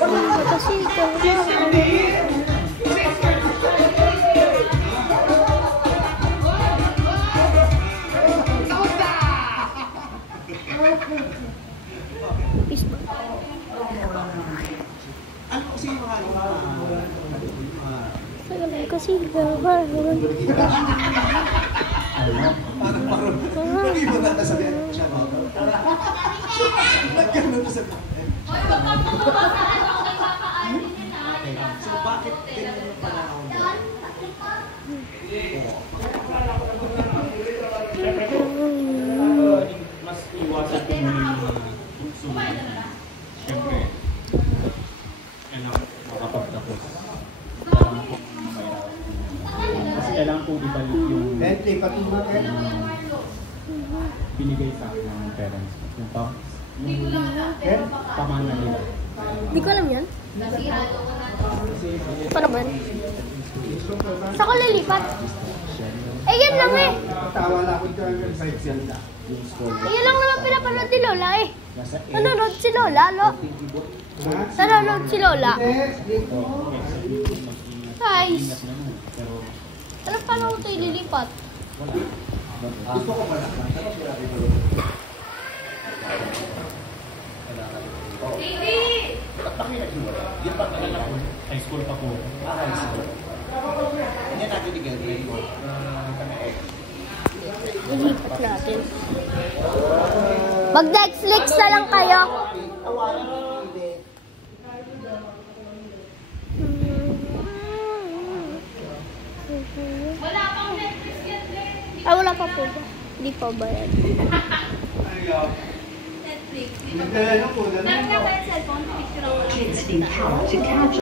Kasi ikaw ano kasi yung mga kasi parang hindi mo natasabihan siya mo. Nagkaroon na sabihan. So bakit ganyan yung panahon mo? Mas iwasan ko muna yung sumunod. Siyempre, kailangan makapagtapos. Kasi kailangan kong ibalik yung binigay sa akin ng parents. Yung pamana nila. Hindi ko alam yan. Paano ba yan? Saan ko lilipat? Eh, yan lang eh. Eh, yan lang naman pinapanood ni Lola eh. Nanonood si Lola, lo. Nanonood si Lola. Guys. Alam paano ko ito ililipat? Gusto ko pala. Yung pag-alala ko, high school pa po. High school. Hindi natin i-grade mo. Ilipat natin. Mag-Netflix na lang kayo. Wala pang Netflix yan, Ah, wala pa po ba? Hindi pa ba yan? Netflix. Dito ba? Nasa ba yung cellphone? Picture ako.